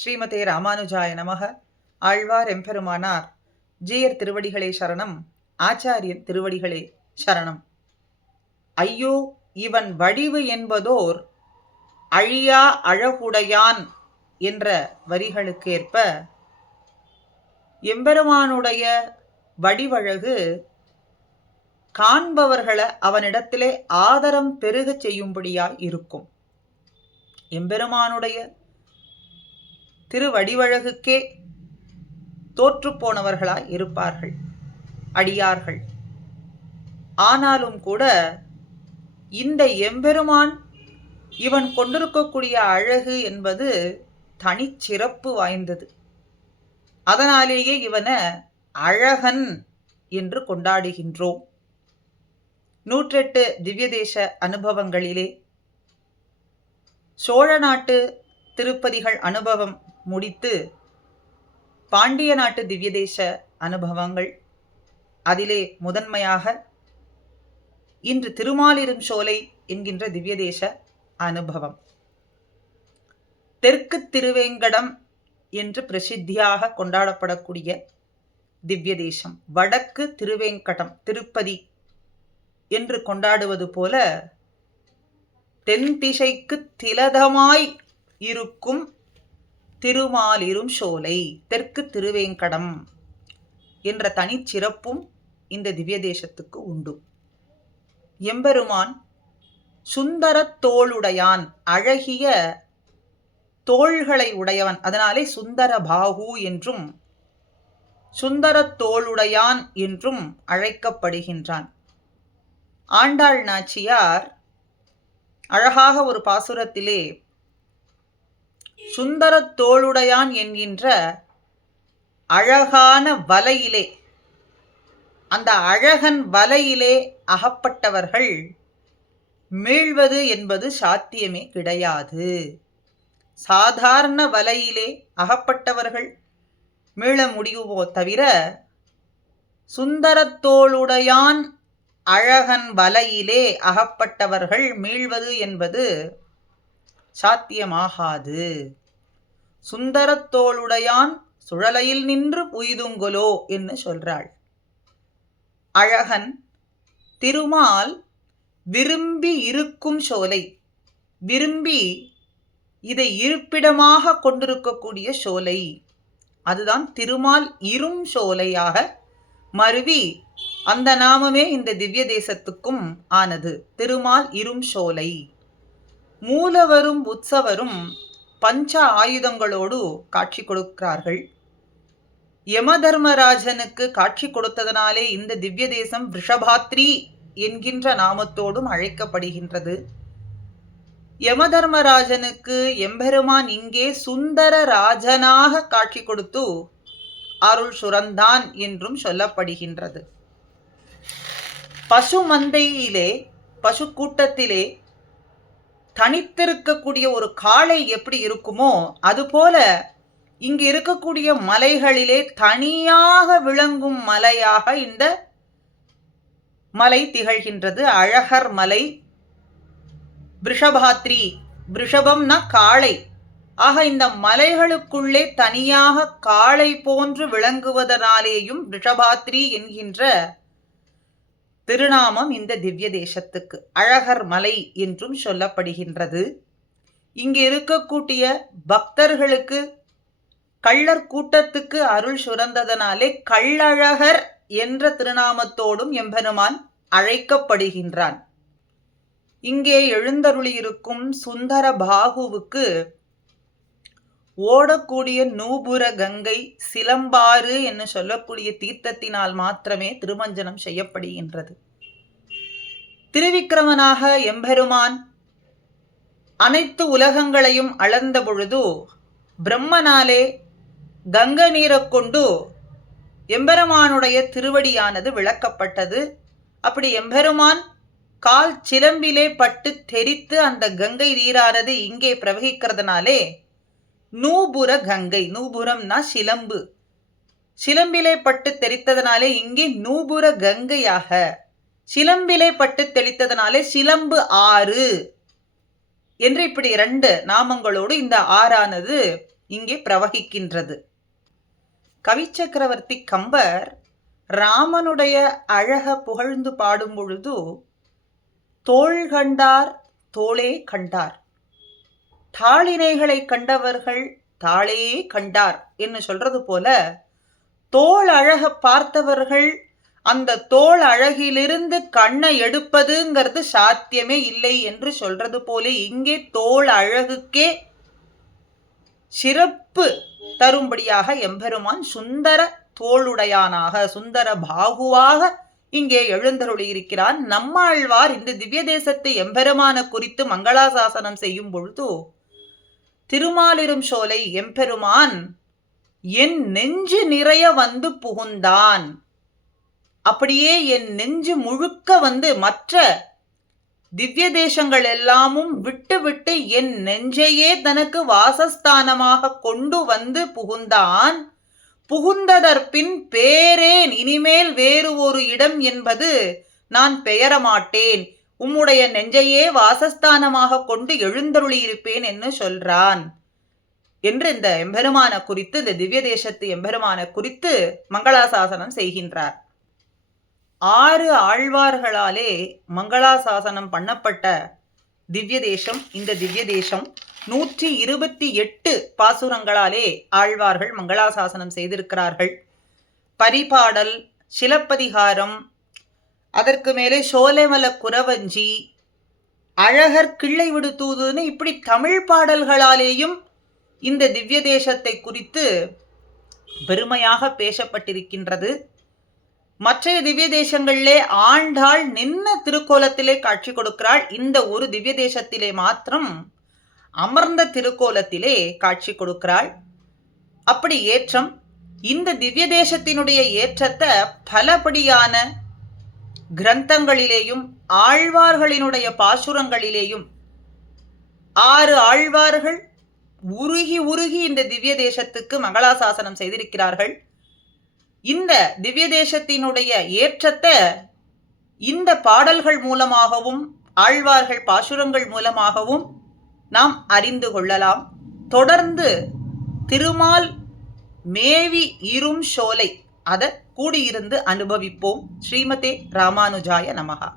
ஸ்ரீமதே ராமானுஜாய நமக. ஆழ்வார் எம்பெருமானார் ஜீயர் திருவடிகளே சரணம். ஆச்சாரியன் திருவடிகளே சரணம். ஐயோ, இவன் வடிவு என்பதோர் அழியா அழகுடையான் என்ற வரிகளுக்கேற்ப எம்பெருமானுடைய வடிவழகு காண்பவர்களை அவனிடத்திலே ஆதரம் பெருகச் செய்யும்படியாய் இருக்கும். எம்பெருமானுடைய திருவடிவழகுக்கே தோற்றுப்போனவர்களாய் இருப்பார்கள் அடியார்கள். ஆனாலும் கூட இந்த எம்பெருமான் இவன் கொண்டிருக்கக்கூடிய அழகு என்பது தனிச்சிறப்பு வாய்ந்தது. அதனாலேயே இவனை அழகன் என்று கொண்டாடுகின்றோம். 108 திவ்ய தேச அனுபவங்களிலே சோழ நாட்டு திருப்பதிகள் அனுபவம் முடித்து பாண்டிய நாட்டு திவ்ய தேச அனுபவங்கள், அதிலே முதன்மையாக இன்று திருமாலிரும் சோலை என்கின்ற திவ்ய தேச அனுபவம். தெற்கு திருவேங்கடம் என்று பிரசித்தியாக கொண்டாடப்படக்கூடிய திவ்ய தேசம், வடக்கு திருவேங்கடம் திருப்பதி என்று கொண்டாடுவது போல தென் திசைக்கு திலதமாய் இருக்கும் திருமாலிரும் சோலை தெற்கு திருவேங்கடம் என்ற தனிச்சிறப்பும் இந்த திவ்ய தேசத்துக்கு உண்டு. எம்பெருமான் சுந்தர தோளுடையான், அழகிய தோள்களை உடையவன். அதனாலே சுந்தர பாகு என்றும் சுந்தர தோளுடையான் என்றும் அழைக்கப்படுகின்றான். ஆண்டாள் நாச்சியார் அழகாக ஒரு பாசுரத்திலே சுந்தர தோளுடையான் என்கின்ற அழகான வலையிலே, அந்த அழகன் வலையிலே அகப்பட்டவர்கள் மீள்வது என்பது சாத்தியமே கிடையாது. சாதாரண வலையிலே அகப்பட்டவர்கள் மீள முடியுமோ தவிர சுந்தரத்தோளுடையான் அழகன் வலையிலே அகப்பட்டவர்கள் மீள்வது என்பது சாத்தியமாகாது. சுந்தரத்தோளுடையான் சுழலையில் நின்று உய்துங்கொலோ என்று சொல்றாள். அழகன் திருமால் விரும்பி இருக்கும் சோலை, விரும்பி இதை இருப்பிடமாக கொண்டிருக்கக்கூடிய சோலை, அதுதான் திருமால் இரும் சோலையாக மருவி அந்த நாமமே இந்த திவ்ய தேசத்துக்கும் ஆனது. திருமால் இரும் சோலை. மூலவரும் உற்சவரும் பஞ்ச ஆயுதங்களோடு காட்சி கொடுக்கிறார்கள். யமதர்மராஜனுக்கு காட்சி கொடுத்ததனாலே இந்த திவ்ய தேசம் ரிஷபாத்ரி என்கின்ற நாமத்தோடும் அழைக்கப்படுகின்றது. யமதர்மராஜனுக்கு எம்பெருமான் இங்கே சுந்தர ராஜனாக காட்சி கொடுத்து அருள் சுரந்தான் என்றும் சொல்லப்படுகின்றது. பசு மந்தையிலே, பசு கூட்டத்திலே தனித்திருக்கக்கூடிய ஒரு காளை எப்படி இருக்குமோ அதுபோல இங்கு இருக்கக்கூடிய மலைகளிலே தனியாக விளங்கும் மலையாக இந்த மலை திகழ்கின்றது. அழகர் மலை, ரிஷபாத்ரி, ரிஷபம்னா காளை. ஆக இந்த மலைகளுக்குள்ளே தனியாக காளை போன்று விளங்குவதனாலேயும் ரிஷபாத்ரி என்கின்ற திருநாமம் இந்த திவ்ய தேசத்துக்கு அழகர் மலை என்றும் சொல்லப்படுகின்றது. இங்கு இருக்கக்கூடிய பக்தர்களுக்கு, கள்ளர் கூட்டத்துக்கு அருள் சுரந்ததனாலே கள்ளழகர் என்ற திருநாமத்தோடும் எம்பெருமான் அழைக்கப்படுகின்றான். இங்கே எழுந்தருளியிருக்கும் சுந்தர பாகுவுக்கு ஓடக்கூடிய நூபுர கங்கை, சிலம்பாறு என்று சொல்லக்கூடிய தீர்த்தத்தினால் மாத்திரமே திருமஞ்சனம் செய்யப்படுகின்றது. திருவிக்கிரமனாக எம்பெருமான் அனைத்து உலகங்களையும் அளந்த பொழுது பிரம்மனாலே கங்கை நீரை கொண்டு எம்பெருமானுடைய திருவடியானது விளக்கப்பட்டது. அப்படி எம்பெருமான் கால் சிலம்பிலே பட்டு தெரித்து அந்த கங்கை நீரானது இங்கே பிரவகிக்கிறதுனாலே நூபுர கங்கை, நூபுரம்னா சிலம்பு, சிலம்பிலே பட்டு தெரித்ததனாலே இங்கே நூபுர கங்கையாக, சிலம்பிலே பட்டு தெளித்ததனாலே சிலம்பு ஆறு என்று இப்படி 2 நாமங்களோடு இந்த ஆறானது இங்கே பிரவகிக்கின்றது. கவிச்சக்கரவர்த்தி கம்பர் ராமனுடைய அழக புகழ்ந்து பாடும் பொழுது தோள் கண்டார் தோளே கண்டார், தாளினைகளை கண்டவர்கள் தாளே கண்டார் என்று சொல்றது போல, தோள் அழக பார்த்தவர்கள் அந்த தோள் அழகிலிருந்து கண்ணை எடுப்பதுங்கிறது சாத்தியமே இல்லை என்று சொல்றது போல, இங்கே தோள் அழகுக்கே சிறப்பு தரும்படியாக எம்பெருமான் சுந்தர தோளுடையானாக, சுந்தர பாகுவாக இங்கே எழுந்தருளியிருக்கிறான். நம்மாழ்வார் இந்த திவ்ய தேசத்தை எம்பெருமான குறித்து மங்களாசாசனம் செய்யும் பொழுது, திருமாலிரும் சோலை எம்பெருமான் என் நெஞ்சு நிறைய வந்து புகுந்தான், அப்படியே என் நெஞ்சு முழுக்க வந்து மற்ற திவ்ய தேசங்கள் எல்லாமும் விட்டு விட்டு என் நெஞ்சையே தனக்கு வாசஸ்தானமாக கொண்டு வந்து புகுந்தான். புகுந்ததற்பின் பேரேன், இனிமேல் வேறு ஒரு இடம் என்பது நான் பெயரமாட்டேன், உம்முடைய நெஞ்சையே வாசஸ்தானமாக கொண்டு எழுந்தருளியிருப்பேன் என்று சொல்றான் என்று இந்த எம்பெருமான குறித்து, இந்த திவ்ய தேசத்து எம்பெருமான குறித்து மங்களாசாசனம் செய்கின்றார். 6 ஆழ்வார்களாலே மங்களாசாசனம் பண்ணப்பட்ட திவ்ய தேசம் இந்த திவ்ய தேசம். 128 பாசுரங்களாலே ஆழ்வார்கள் மங்களாசாசனம் செய்திருக்கிறார்கள். பரிபாடல், சிலப்பதிகாரம், அதற்கு மேலே சோலைமல குறவஞ்சி, அழகர் கிள்ளை விடு தூதுன்னு இப்படி தமிழ் பாடல்களாலேயும் இந்த திவ்ய தேசத்தை குறித்து பெருமையாக பேசப்பட்டிருக்கின்றது. மற்ற திவ்ய தேசங்களிலே ஆண்டாள் நின்ன திருக்கோலத்திலே காட்சி கொடுக்கிறாள். இந்த ஒரு திவ்ய தேசத்திலே மாத்திரம் அமர்ந்த திருக்கோலத்திலே காட்சி கொடுக்கிறாள். அப்படி ஏற்றம், இந்த திவ்ய தேசத்தினுடைய ஏற்றத்தை பலபடியான கிரந்தங்களிலேயும் ஆழ்வார்களினுடைய பாசுரங்களிலேயும் 6 ஆழ்வார்கள் உருகி உருகி இந்த திவ்ய தேசத்துக்கு மங்களாசாசனம் செய்திருக்கிறார்கள். இந்த திவ்ய தேசத்தினுடைய ஏற்றத்தை இந்த பாடல்கள் மூலமாகவும் ஆழ்வார்கள் பாசுரங்கள் மூலமாகவும் நாம் அறிந்து கொள்ளலாம். தொடர்ந்து திருமால் மேவி இரும் சோலை அதை கூடியிருந்து அனுபவிப்போம். ஸ்ரீமதே ராமானுஜாய நமஹா.